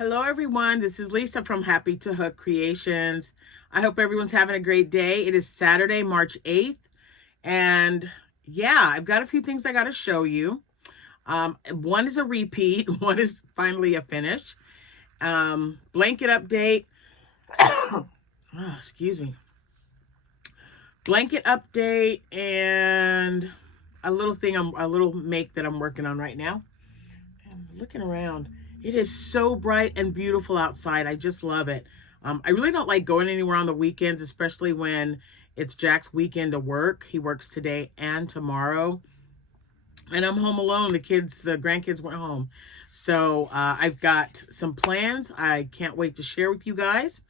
Hello everyone, this is Lisa from Happytohook Creations. I hope everyone's having a great day. It is Saturday, March 8th, and yeah, I've got a few things I got to show you. One is a repeat, one is finally a finish. Blanket update. Oh, excuse me. Blanket update and a little make that I'm working on right now. I'm looking around. It is so bright and beautiful outside. I just love it. I really don't like going anywhere on the weekends, especially when it's Jack's weekend to work. He works today and tomorrow. And I'm home alone. The grandkids went home. So I've got some plans I can't wait to share with you guys.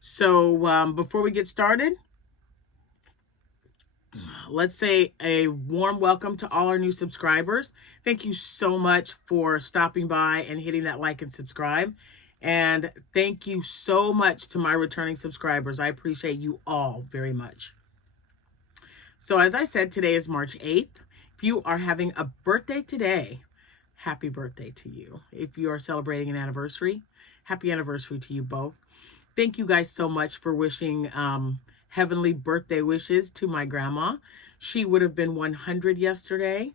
So before we get started, let's say a warm welcome to all our new subscribers. Thank you so much for stopping by and hitting that like and subscribe. And thank you so much to my returning subscribers. I appreciate you all very much. So as I said, today is March 8th. If you are having a birthday today, happy birthday to you. If you are celebrating an anniversary, happy anniversary to you both. Thank you guys so much for wishing heavenly birthday wishes to my grandma. She would have been 100 yesterday.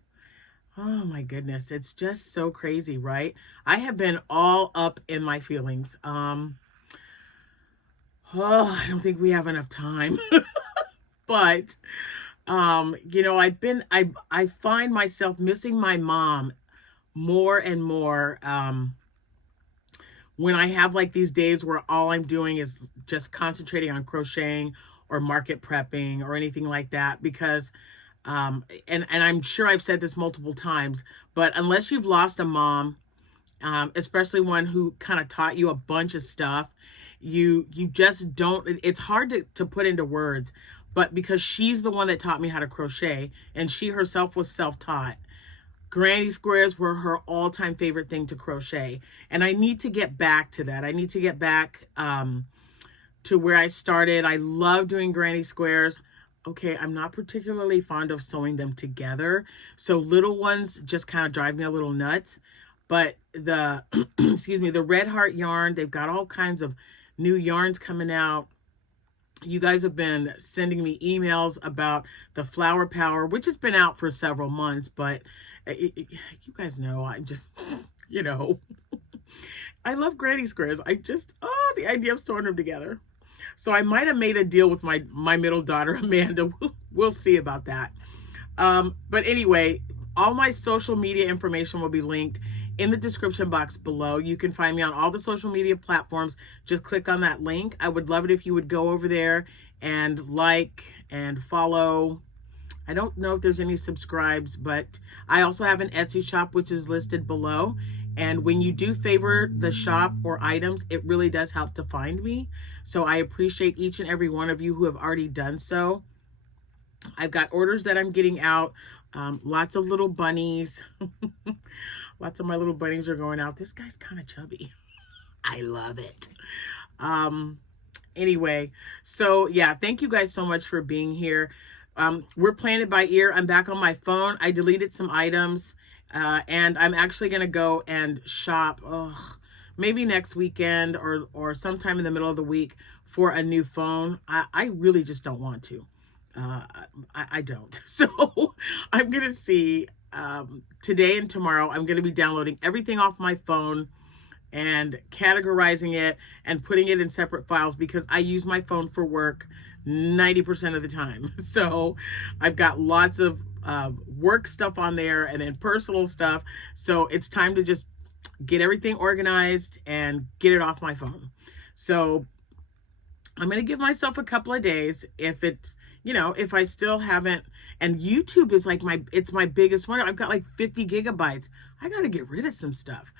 Oh my goodness, it's just so crazy, right? I have been all up in my feelings. I don't think we have enough time. But you know, I find myself missing my mom more and more when I have like these days where all I'm doing is just concentrating on crocheting or market prepping or anything like that, because and I'm sure I've said this multiple times, but unless you've lost a mom, especially one who kind of taught you a bunch of stuff, you just don't, it's hard to put into words. But because she's the one that taught me how to crochet, and she herself was self-taught, granny squares were her all-time favorite thing to crochet. And I need to get back to that. I need to get back to where I started. I love doing granny squares. Okay, I'm not particularly fond of sewing them together, so little ones just kind of drive me a little nuts. But the excuse me, the Red Heart yarn, they've got all kinds of new yarns coming out. You guys have been sending me emails about the Flower Power, which has been out for several months, but you guys know, I'm just, you know, I love granny squares. The idea of sewing them together. So I might have made a deal with my middle daughter, Amanda. We'll see about that. But anyway, all my social media information will be linked in the description box below. You can find me on all the social media platforms. Just click on that link. I would love it if you would go over there and like and follow. I don't know if there's any subscribes, but I also have an Etsy shop, which is listed below. And when you do favor the shop or items, it really does help to find me. So I appreciate each and every one of you who have already done so. I've got orders that I'm getting out. Lots of little bunnies. Lots of my little bunnies are going out. This guy's kind of chubby. I love it. Anyway, so yeah, thank you guys so much for being here. We're playing it by ear. I'm back on my phone. I deleted some items. And I'm actually going to go and shop maybe next weekend or sometime in the middle of the week for a new phone. I really just don't want to. I don't. So I'm going to see today and tomorrow. I'm going to be downloading everything off my phone and categorizing it and putting it in separate files, because I use my phone for work 90% of the time. So I've got lots of work stuff on there and then personal stuff. So it's time to just get everything organized and get it off my phone. So I'm going to give myself a couple of days. If I still haven't, and YouTube is like it's my biggest one. I've got like 50 gigabytes. I got to get rid of some stuff.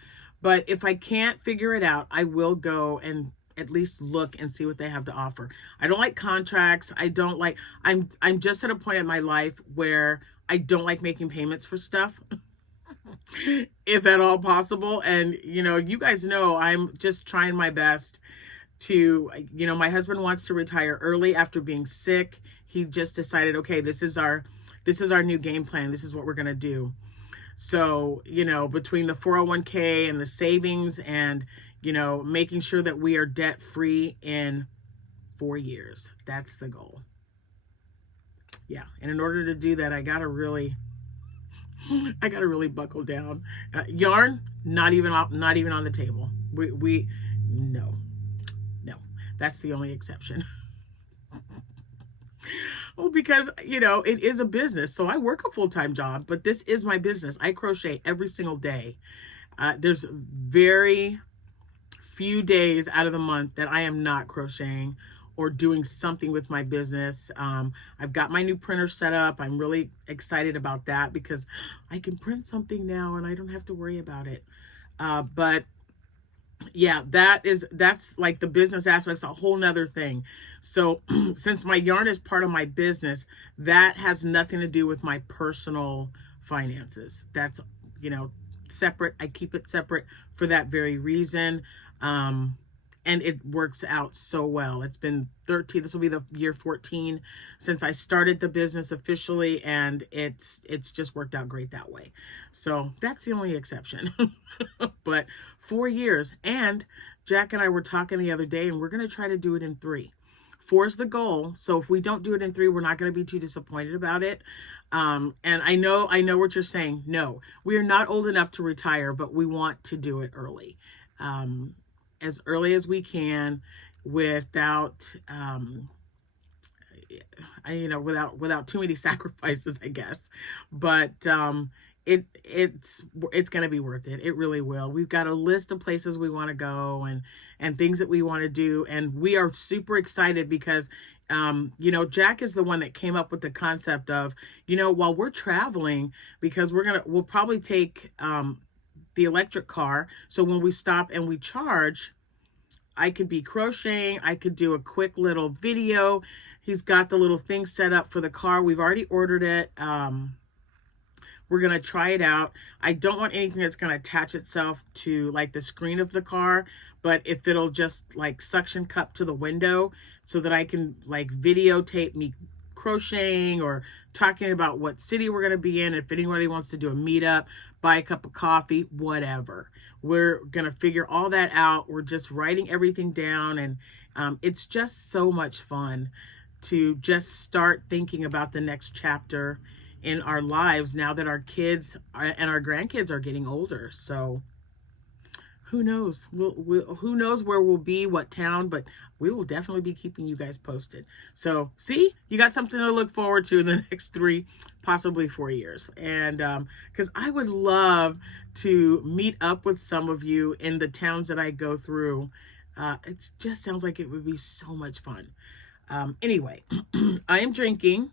But if I can't figure it out, I will go and at least look and see what they have to offer. I don't like contracts. I'm just at a point in my life where I don't like making payments for stuff, if at all possible. And, you guys know, I'm just trying my best to, my husband wants to retire early after being sick. He just decided, okay, this is our new game plan. This is what we're going to do. So, you know, between the 401k and the savings and, you know, making sure that we are debt free in 4 years. That's the goal. Yeah. And in order to do that, I got to really buckle down. Yarn, not even on the table. No, no, that's the only exception. Well, because, you know, it is a business. So I work a full-time job, but this is my business. I crochet every single day. There's very few days out of the month that I am not crocheting or doing something with my business. I've got my new printer set up. I'm really excited about that because I can print something now and I don't have to worry about it. But yeah, that's like the business aspect's a whole nother thing. So since my yarn is part of my business, that has nothing to do with my personal finances. That's, you know, separate. I keep it separate for that very reason. And it works out so well. It's been 13, this will be the year 14 since I started the business officially, and it's just worked out great that way. So that's the only exception. But 4 years, and Jack and I were talking the other day, and we're going to try to do it in 3. 4 is the goal. So if we don't do it in 3, we're not going to be too disappointed about it. And I know what you're saying. No, we are not old enough to retire, but we want to do it early. As early as we can without, you know, without too many sacrifices, I guess. But it's going to be worth it. It really will. We've got a list of places we want to go and things that we want to do. And we are super excited because, you know, Jack is the one that came up with the concept of, you know, while we're traveling, because we'll probably take, the electric car. So when we stop and we charge, I could be crocheting. I could do a quick little video. He's got the little thing set up for the car. We've already ordered it. We're going to try it out. I don't want anything that's going to attach itself to like the screen of the car, but if it'll just like suction cup to the window so that I can like videotape me crocheting or talking about what city we're going to be in. If anybody wants to do a meetup, buy a cup of coffee, whatever. We're going to figure all that out. We're just writing everything down, and it's just so much fun to just start thinking about the next chapter in our lives now that our kids and our grandkids are getting older. So who knows? Who knows where we'll be, what town, but we will definitely be keeping you guys posted. So see, you got something to look forward to in the next 3, possibly 4 years. And because I would love to meet up with some of you in the towns that I go through. It just sounds like it would be so much fun. Anyway, I am drinking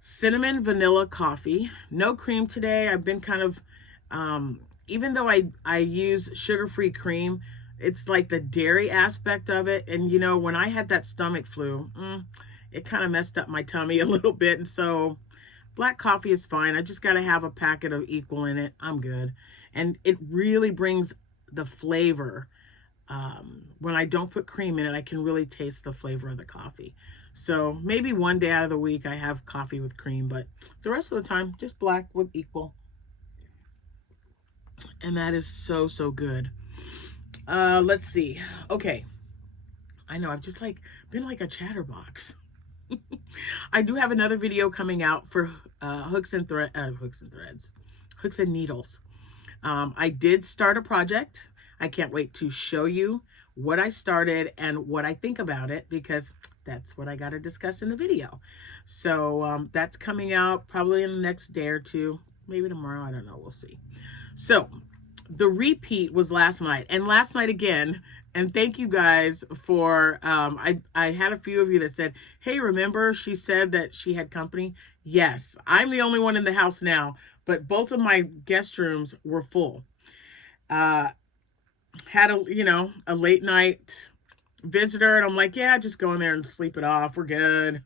cinnamon vanilla coffee. No cream today. I've been kind of, even though I use sugar-free cream, it's like the dairy aspect of it. And, you know, when I had that stomach flu, it kind of messed up my tummy a little bit. And so black coffee is fine. I just got to have a packet of equal in it. I'm good. And it really brings the flavor. When I don't put cream in it, I can really taste the flavor of the coffee. So maybe one day out of the week I have coffee with cream, but the rest of the time, just black with equal. And that is so, so good. Let's see. Okay. I know I've just like been like a chatterbox. I do have another video coming out for hooks and needles. I did start a project. I can't wait to show you what I started and what I think about it, because that's what I got to discuss in the video. So that's coming out probably in the next day or 2, maybe tomorrow. I don't know. We'll see. So the repeat was last night, and last night again. And thank you guys for, I had a few of you that said, hey, remember she said that she had company? Yes, I'm the only one in the house now, but both of my guest rooms were full. Had a late night visitor, and I'm like, yeah, just go in there and sleep it off. We're good.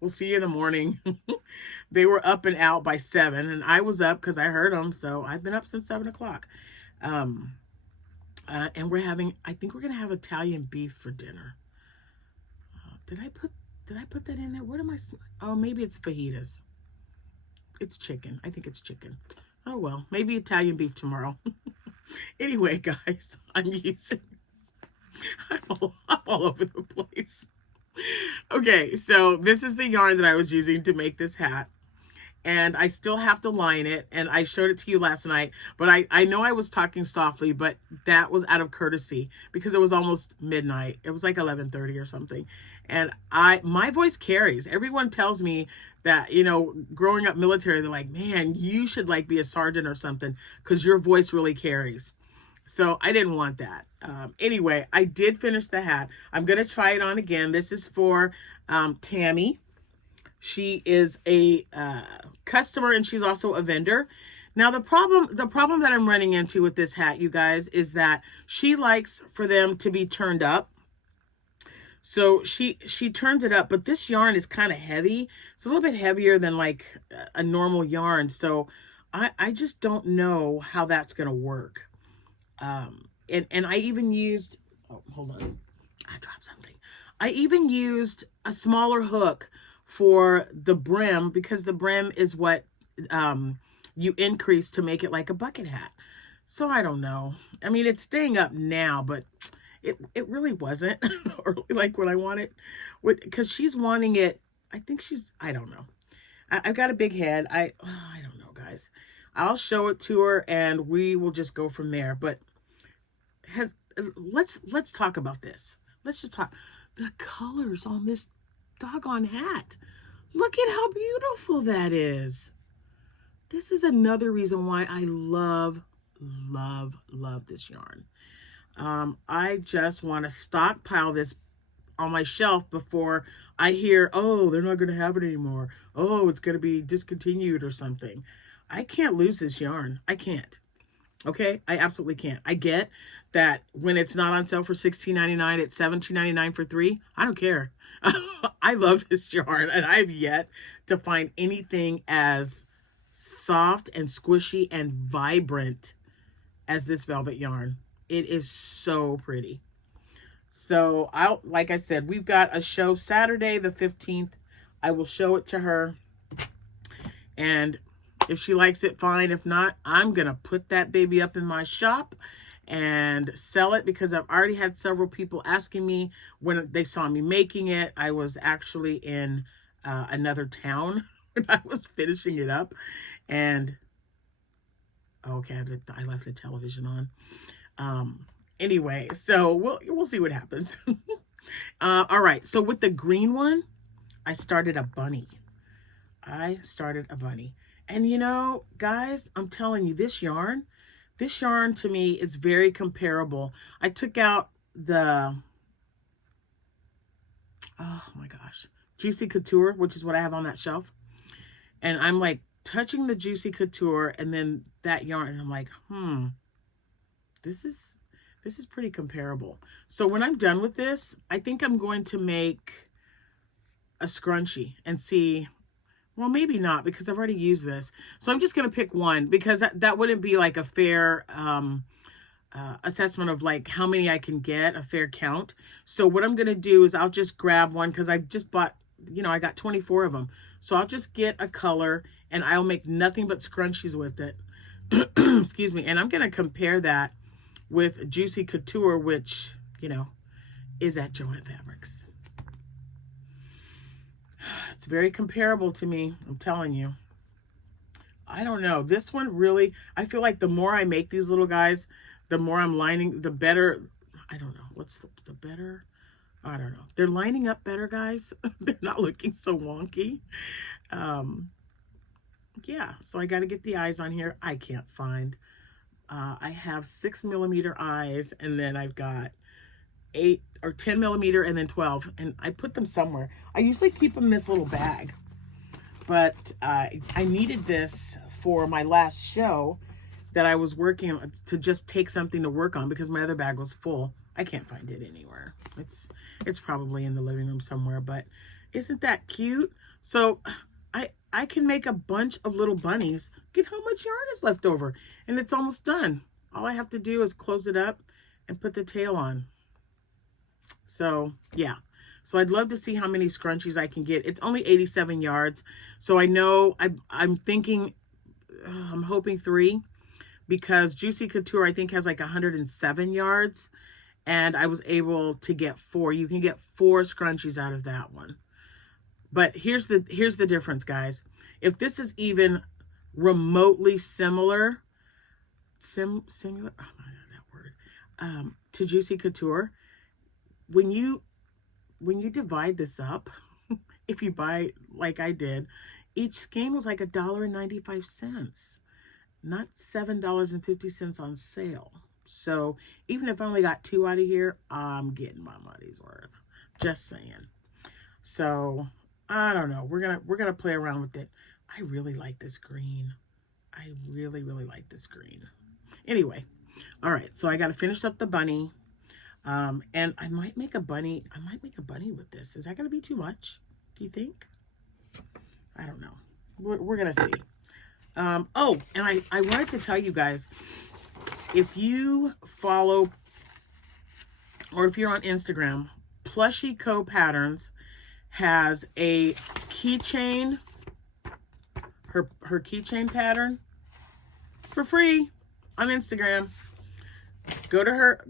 We'll see you in the morning. They were up and out by 7, and I was up because I heard them. So I've been up since 7 o'clock. And I think we're going to have Italian beef for dinner. Did I put that in there? What am I? Oh, maybe it's fajitas. It's chicken. I think it's chicken. Oh, well, maybe Italian beef tomorrow. Anyway, guys, I'm all over the place. Okay, so this is the yarn that I was using to make this hat. And I still have to line it, and I showed it to you last night, but I know I was talking softly, but that was out of courtesy because it was almost midnight. It was like 11:30 or something. And my voice carries. Everyone tells me that, you know, growing up military, they're like, man, you should like be a sergeant or something because your voice really carries. So I didn't want that. Anyway, I did finish the hat. I'm going to try it on again. This is for Tammy. She is a customer, and she's also a vendor. Now, the problem that I'm running into with this hat, you guys, is that she likes for them to be turned up. So she turns it up, but this yarn is kind of heavy. It's a little bit heavier than like a normal yarn. So I just don't know how that's going to work. And I even used, oh, hold on. I dropped something. I even used a smaller hook for the brim because the brim is what you increase to make it like a bucket hat. So I don't know. I mean, it's staying up now, but it really wasn't or like what I wanted, because she's wanting it. I think I don't know. I've got a big head. I don't know, guys. I'll show it to her and we will just go from there. But let's talk about this. Let's just talk. The colors on this doggone hat. Look at how beautiful that is. This is another reason why I love this yarn. I just want to stockpile this on my shelf before I hear, oh, they're not going to have it anymore. Oh, it's going to be discontinued or something. I can't lose this yarn. I can't. Okay? I absolutely can't. I get that when it's not on sale for $16.99, it's $17.99 for 3. I don't care. I love this yarn, and I've yet to find anything as soft and squishy and vibrant as this velvet yarn. It is so pretty. So like I said, we've got a show Saturday the 15th. I will show it to her, and if she likes it, fine. If not, I'm gonna put that baby up in my shop and sell it, because I've already had several people asking me when they saw me making it. I was actually in another town when I was finishing it up, and okay, I left the television on. Anyway, so we'll see what happens. All right, so with the green one, I started a bunny. And you know, guys, I'm telling you, this yarn to me is very comparable. I took out the, oh my gosh, Juicy Couture, which is what I have on that shelf. And I'm like touching the Juicy Couture and then that yarn, and I'm like, this is pretty comparable. So when I'm done with this, I think I'm going to make a scrunchie and see. Well, maybe not, because I've already used this. So I'm just going to pick one, because that wouldn't be like a fair assessment of like how many I can get, a fair count. So what I'm going to do is I'll just grab one, because I just bought, you know, I got 24 of them. So I'll just get a color and I'll make nothing but scrunchies with it. Excuse me. And I'm going to compare that with Juicy Couture, which, you know, is at Joann Fabrics. It's very comparable to me, I'm telling you. I don't know. This one really, I feel like the more I make these little guys, the more I'm lining, the better. I don't know. What's the better? I don't know. They're lining up better, guys. They're not looking so wonky. Yeah, so I got to get the eyes on here. I can't find. I have 6mm eyes, and then I've got 8 or 10mm and then 12, and I put them somewhere. I usually keep them in this little bag, but I needed this for my last show that I was working on, to just take something to work on, because my other bag was full. I can't find it anywhere. It's probably in the living room somewhere, but isn't that cute? So I can make a bunch of little bunnies. Get how much yarn is left over, and it's almost done. All I have to do is close it up and put the tail on. So yeah, So I'd love to see how many scrunchies I can get. It's only 87 yards. So I know I'm thinking, I'm hoping 3, because Juicy Couture I think has like 107 yards, and I was able to get 4. You can get 4 scrunchies out of that one. But here's the difference, guys. If this is even remotely similar, similar, oh my God, that word, to Juicy Couture, when you divide this up, if you buy like I did, each skein was like $1.95, not $7.50 on sale. So even if I only got 2 out of here, I'm getting my money's worth. Just saying. So I don't know. We're gonna play around with it. I really like this green. I really like this green. Anyway, all right. So I got to finish up the bunny, and I might make a bunny. I might make a bunny with this. Is that gonna be too much? Do you think? I don't know. We're gonna see. Oh, and I wanted to tell you guys, if you follow or if you're on Instagram, Plushy Co Patterns has a keychain, her keychain pattern for free on Instagram. Go to her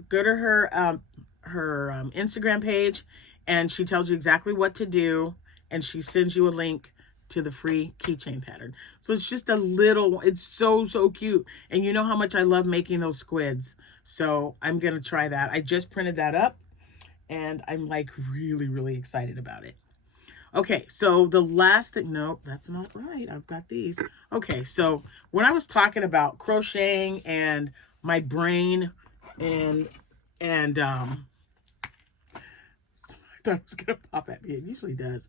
Instagram page, and she tells you exactly what to do, and she sends you a link to the free keychain pattern. So it's just a little, it's so cute. And you know how much I love making those squids. So I'm going to try that. I just printed that up, and I'm like really excited about it. Okay, so the last thing, no, that's not right. I've got these. Okay, so when I was talking about crocheting and my brain and I thought it was going to pop at me. It usually does.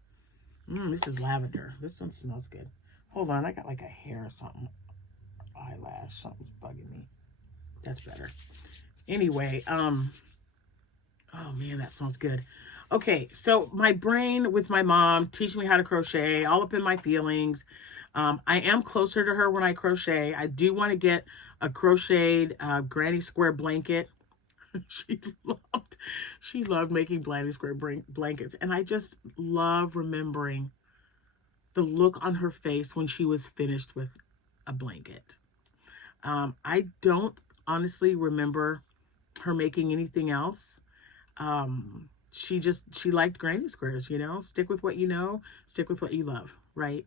This is lavender. This one smells good. Hold on, I got like a hair or something. Eyelash, something's bugging me. That's better. Anyway, oh man, that smells good. Okay, so my brain with my mom teaching me how to crochet, all up in my feelings. I am closer to her when I crochet. I do want to get a crocheted granny square blanket. She loved making granny square blankets, and I just love remembering the look on her face when she was finished with a blanket. I don't honestly remember her making anything else. She liked granny squares, you know, stick with what you know, stick with what you love, right?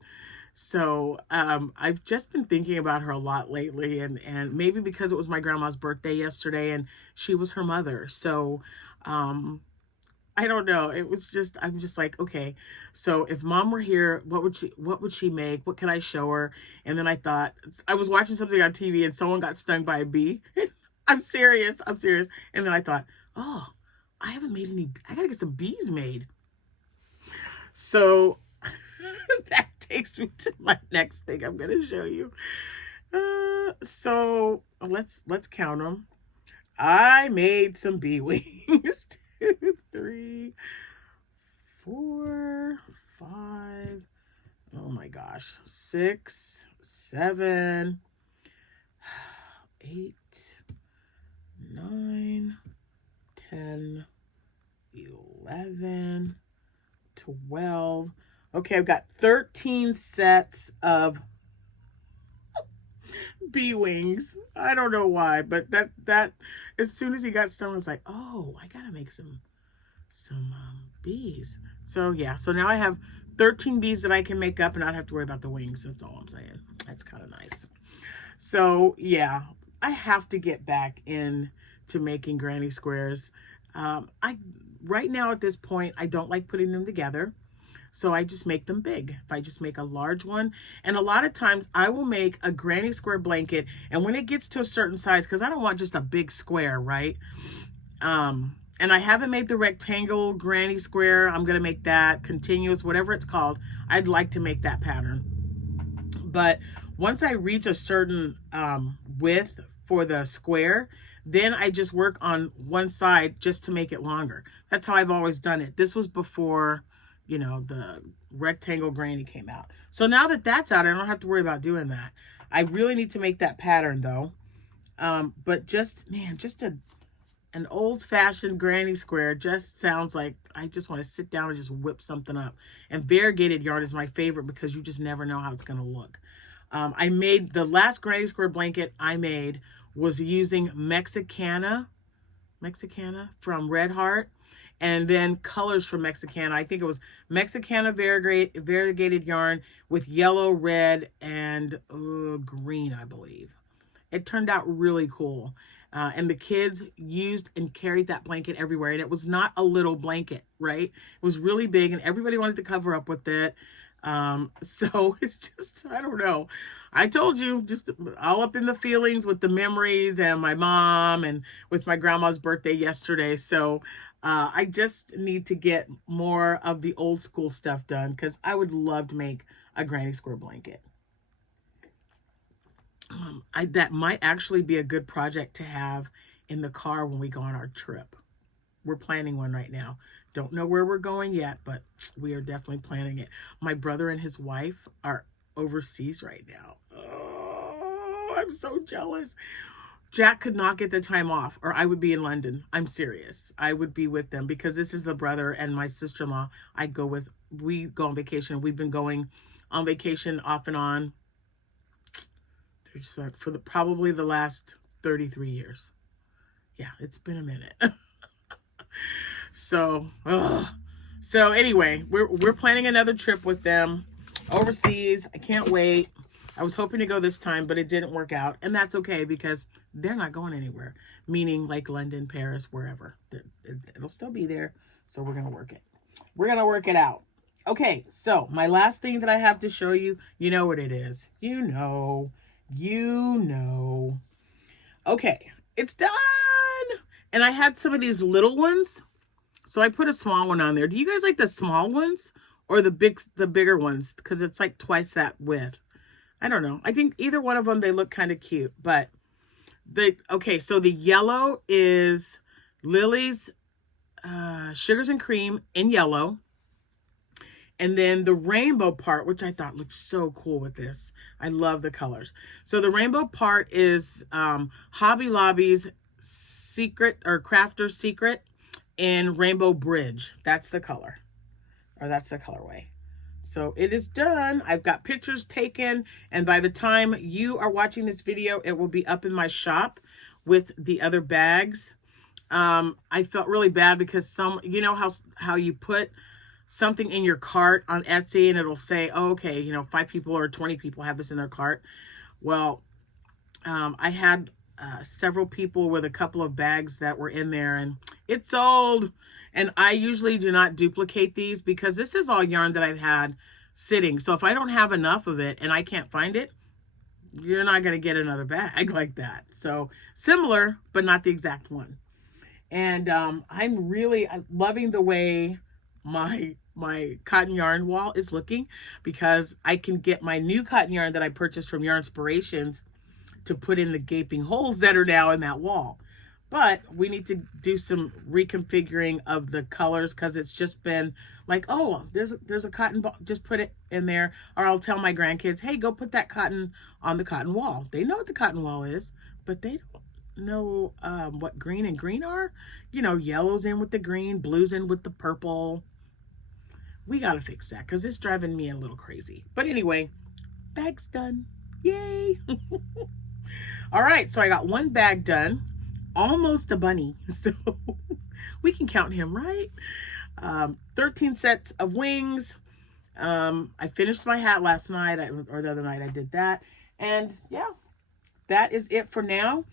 So I've just been thinking about her a lot lately, and maybe because it was my grandma's birthday yesterday and she was her mother. So I don't know. It was just, I'm just like, okay, so if mom were here, what would she make? What could I show her? And then I thought, I was watching something on TV and someone got stung by a bee. I'm serious. And then I thought, oh, I haven't made any, I gotta get some bees made. So that takes me to my next thing I'm gonna show you. So let's count them. I made some bee wings. 2, 3, 4, 5. Oh my gosh. 6, 7, 8, 9, 10, 11, 12. Okay, I've got 13 sets of bee wings. I don't know why, but that as soon as he got stung, I was like, oh, I gotta make some bees. So yeah, so now I have 13 bees that I can make up and not have to worry about the wings. That's all I'm saying. That's kind of nice. So yeah, I have to get back in to making granny squares. Right now at this point, I don't like putting them together. So I just make them big. If I just make a large one, and a lot of times I will make a granny square blanket, and when it gets to a certain size, because I don't want just a big square, right? And I haven't made the rectangle granny square. I'm gonna make that continuous, whatever it's called. I'd like to make that pattern. But once I reach a certain width for the square, then I just work on one side just to make it longer. That's how I've always done it. This was before, you know, the rectangle granny came out. So now that that's out, I don't have to worry about doing that. I really need to make that pattern though. But just, man, just to An old-fashioned granny square just sounds like I just want to sit down and just whip something up. And variegated yarn is my favorite because you just never know how it's going to look. I made the last granny square blanket I made was using Mexicana from Red Heart, and then colors from Mexicana. I think it was Mexicana variegated yarn with yellow, red, and green, I believe. It turned out really cool. And the kids used and carried that blanket everywhere. And it was not a little blanket, right? It was really big and everybody wanted to cover up with it. So it's just, I don't know. I told you, just all up in the feelings with the memories and my mom and with my grandma's birthday yesterday. So I just need to get more of the old school stuff done because I would love to make a granny square blanket. That might actually be a good project to have in the car when we go on our trip. We're planning one right now. Don't know where we're going yet, but we are definitely planning it. My brother and his wife are overseas right now. Oh, I'm so jealous. Jack could not get the time off or I would be in London. I'm serious. I would be with them because this is the brother and my sister-in-law I go with. We go on vacation. We've been going on vacation off and on for probably the last 33 years. Yeah, it's been a minute. So anyway, we're planning another trip with them overseas. I can't wait. I was hoping to go this time, but it didn't work out, and that's okay because they're not going anywhere. Meaning like London, Paris, wherever. It'll still be there. So we're gonna work it. We're gonna work it out. Okay, so my last thing that I have to show you, you know what it is. You know. Okay, it's done. And I had some of these little ones, so I put a small one on there. Do you guys like the small ones or the bigger ones? Because it's like twice that width. I don't know. I think either one of them, they look kind of cute. But okay, so the yellow is Lily's Sugars and Cream in yellow. And then the rainbow part, which I thought looked so cool with this. I love the colors. So the rainbow part is Hobby Lobby's Secret or Crafter's Secret in Rainbow Bridge. That's the color, or that's the colorway. So it is done. I've got pictures taken, and by the time you are watching this video, it will be up in my shop with the other bags. I felt really bad because you know how you put something in your cart on Etsy and it'll say, oh, okay, you know, 5 people or 20 people have this in their cart. Well, I had several people with a couple of bags that were in there and it sold. And I usually do not duplicate these because this is all yarn that I've had sitting. So if I don't have enough of it and I can't find it, you're not going to get another bag like that. So similar, but not the exact one. And I'm really loving the way my cotton yarn wall is looking because I can get my new cotton yarn that I purchased from Yarn Inspirations to put in the gaping holes that are now in that wall. But we need to do some reconfiguring of the colors because it's just been like, oh, there's a cotton ball, just put it in there. Or I'll tell my grandkids, hey, go put that cotton on the cotton wall. They know what the cotton wall is, but they don't know what green and green are. You know, yellow's in with the green, blue's in with the purple. We got to fix that because it's driving me a little crazy. But anyway, bag's done. Yay. All right, so I got one bag done. Almost a bunny, so we can count him, right? 13 sets of wings. I finished my hat last night, or the other night I did that. And yeah, that is it for now.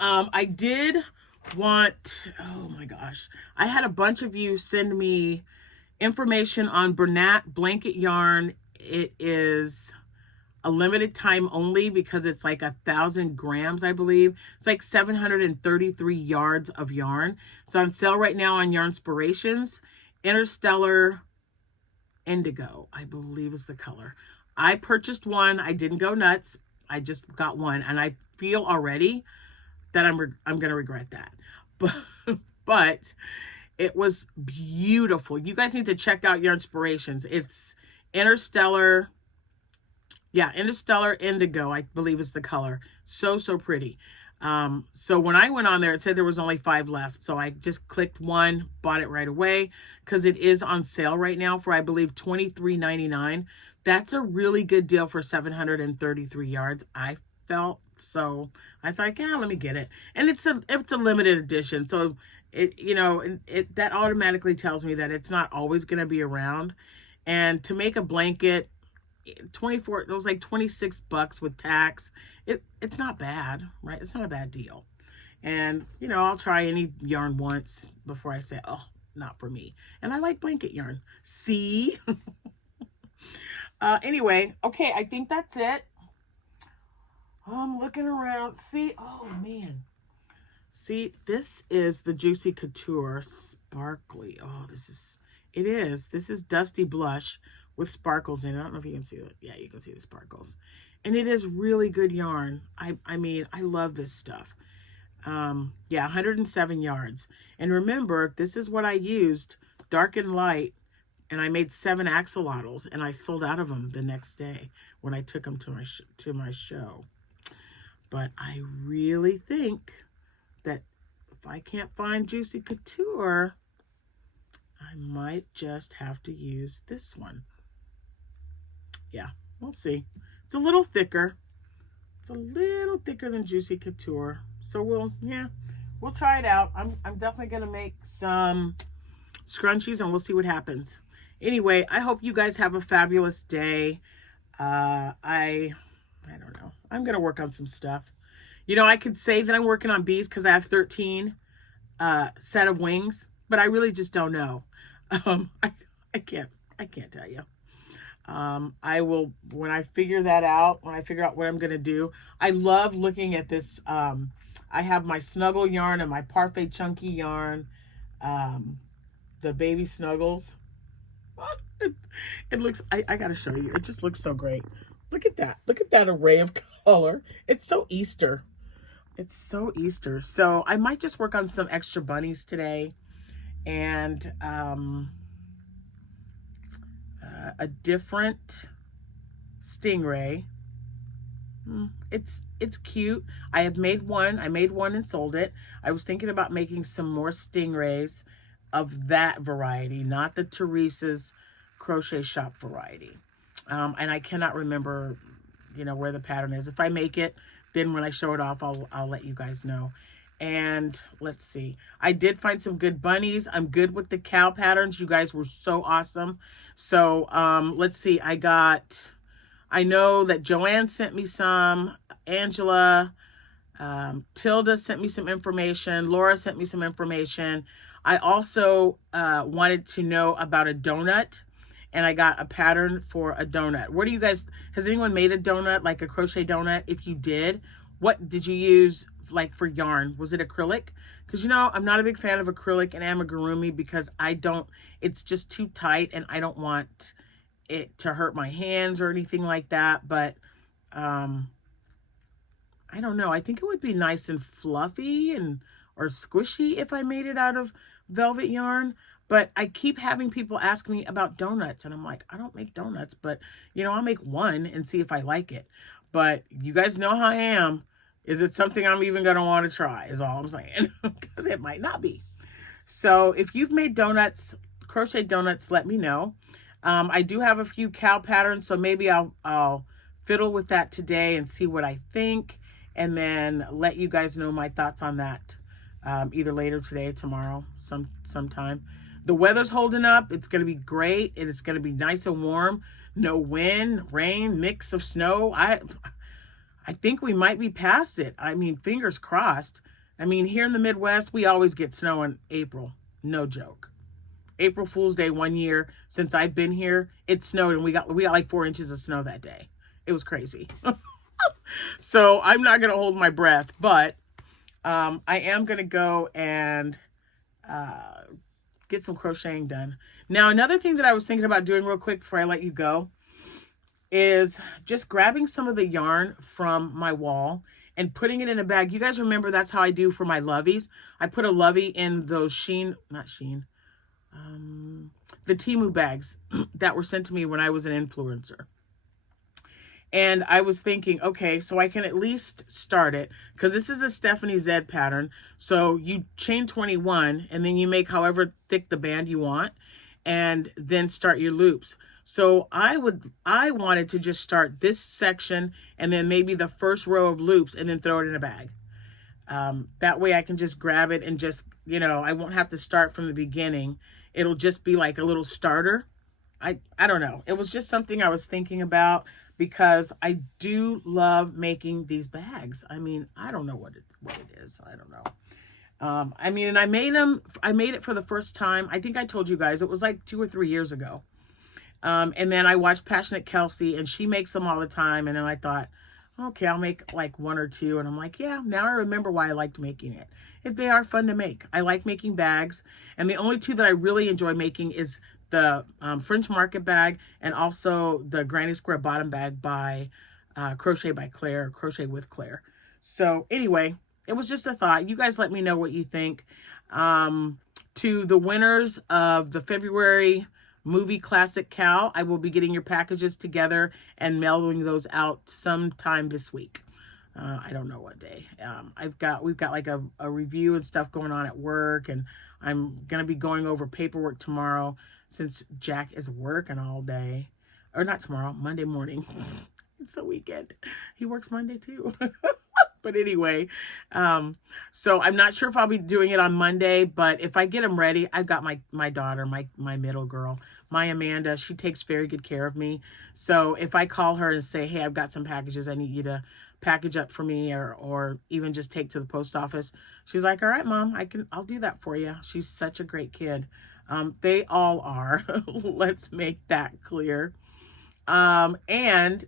I did want, oh my gosh, I had a bunch of you send me information on Bernat blanket yarn. It is a limited time only because it's like 1,000 grams, I believe. It's like 733 yards of yarn. It's on sale right now on Yarn Inspirations. Interstellar Indigo, I believe is the color. I purchased one. I didn't go nuts. I just got one, and I feel already that I'm going to regret that. But it was beautiful. You guys need to check out Yarn Inspirations. It's Interstellar. Yeah, Interstellar Indigo, I believe is the color. So pretty. So when I went on there, it said there was only 5 left. So I just clicked one, bought it right away because it is on sale right now for, I believe, $23.99. That's a really good deal for 733 yards, I felt. So I thought, yeah, let me get it. And it's a limited edition. So it, you know, that automatically tells me that it's not always going to be around. And to make a blanket, 24, it was like 26 bucks with tax. It's not bad, right? It's not a bad deal. And, you know, I'll try any yarn once before I say, oh, not for me. And I like blanket yarn. See? Anyway, okay, I think that's it. I'm looking around. See, oh man. See, this is the Juicy Couture Sparkly. Oh, this is Dusty Blush with sparkles in it. I don't know if you can see it. Yeah, you can see the sparkles. And it is really good yarn. I mean, I love this stuff. Yeah, 107 yards. And remember, this is what I used, dark and light, and I made 7 axolotls, and I sold out of them the next day when I took them to my show. But I really think that if I can't find Juicy Couture, I might just have to use this one. Yeah, we'll see. It's a little thicker. It's a little thicker than Juicy Couture. So we'll try it out. I'm definitely going to make some scrunchies and we'll see what happens. Anyway, I hope you guys have a fabulous day. I don't know. I'm going to work on some stuff. You know, I could say that I'm working on bees because I have 13 set of wings, but I really just don't know. I can't tell you. I will, when I figure that out, when I figure out what I'm going to do. I love looking at this. I have my snuggle yarn and my parfait chunky yarn, the baby snuggles. It looks, I got to show you. It just looks so great. Look at that. Look at that array of color. It's so Easter. It's so Easter. So I might just work on some extra bunnies today. And a different stingray. It's cute. I have made one. I made one and sold it. I was thinking about making some more stingrays of that variety, not the Teresa's Crochet Shop variety. And I cannot remember, you know, where the pattern is. If I make it, then when I show it off, I'll let you guys know. And let's see. I did find some good bunnies. I'm good with the cow patterns. You guys were so awesome. So let's see. I know that Joanne sent me some. Angela, Tilda sent me some information. Laura sent me some information. I also wanted to know about a donut. And I got a pattern for a donut. What do you guys, has anyone made a donut, like a crochet donut? If you did, what did you use like for yarn? Was it acrylic? Because, you know, I'm not a big fan of acrylic and amigurumi because it's just too tight and I don't want it to hurt my hands or anything like that. But I don't know. I think it would be nice and fluffy or squishy if I made it out of velvet yarn. But I keep having people ask me about donuts, and I'm like, I don't make donuts, but, you know, I'll make one and see if I like it. But you guys know how I am. Is it something I'm even going to want to try is all I'm saying, because it might not be. So if you've made donuts, crochet donuts, let me know. I do have a few cow patterns, so maybe I'll fiddle with that today and see what I think, and then let you guys know my thoughts on that either later today, tomorrow, sometime. The weather's holding up. It's going to be great. And it's going to be nice and warm. No wind, rain, mix of snow. I think we might be past it. I mean, fingers crossed. I mean, here in the Midwest, we always get snow in April. No joke. April Fool's Day one year since I've been here, it snowed and we got like 4 inches of snow that day. It was crazy. So I'm not going to hold my breath, but I am going to go and get some crocheting done. Now, another thing that I was thinking about doing real quick before I let you go is just grabbing some of the yarn from my wall and putting it in a bag. You guys remember that's how I do for my loveys. I put a lovey in those the Temu bags that were sent to me when I was an influencer. And I was thinking, okay, so I can at least start it, because this is the Stephanie Z pattern. So you chain 21 and then you make however thick the band you want and then start your loops. So I wanted to just start this section and then maybe the first row of loops and then throw it in a bag. That way I can just grab it and just, you know, I won't have to start from the beginning. It'll just be like a little starter. I don't know. It was just something I was thinking about because I do love making these bags. I mean, I don't know what it is. I don't know. I mean, and I made it for the first time. I think I told you guys, it was like 2 or 3 years ago. And then I watched Passionate Kelsey, and she makes them all the time. And then I thought, okay, I'll make like 1 or 2. And I'm like, yeah, now I remember why I liked making it. If they are fun to make. I like making bags. And the only 2 that I really enjoy making is the French Market bag and also the Granny Square bottom bag by Crochet by Claire, Crochet with Claire. So anyway, it was just a thought. You guys let me know what you think. To the winners of the February movie classic cow, I will be getting your packages together and mailing those out sometime this week. I don't know what day. We've got like a review and stuff going on at work, and I'm going to be going over paperwork tomorrow since Jack is working all day. Or not tomorrow, Monday morning. It's the weekend. He works Monday too. But anyway, so I'm not sure if I'll be doing it on Monday, but if I get them ready, I've got my daughter, my middle girl, my Amanda. She takes very good care of me. So if I call her and say, hey, I've got some packages I need you to package up for me, or even just take to the post office, she's like, all right, Mom, I'll do that for you. She's such a great kid. They all are. Let's make that clear. And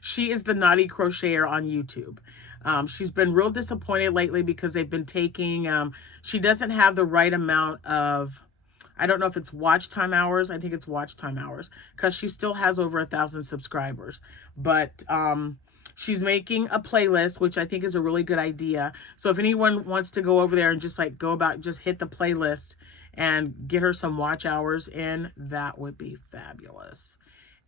she is the Naughty Crocheter on YouTube. She's been real disappointed lately because they've been taking, she doesn't have the right amount of, I don't know if it's watch time hours. I think it's watch time hours because she still has over 1,000 subscribers. But she's making a playlist, which I think is a really good idea. So if anyone wants to go over there and just like just hit the playlist and get her some watch hours in, that would be fabulous.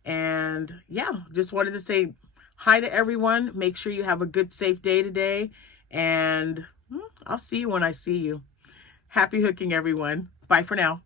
And yeah, just wanted to say hi to everyone. Make sure you have a good, safe day today. And I'll see you when I see you. Happy hooking, everyone. Bye for now.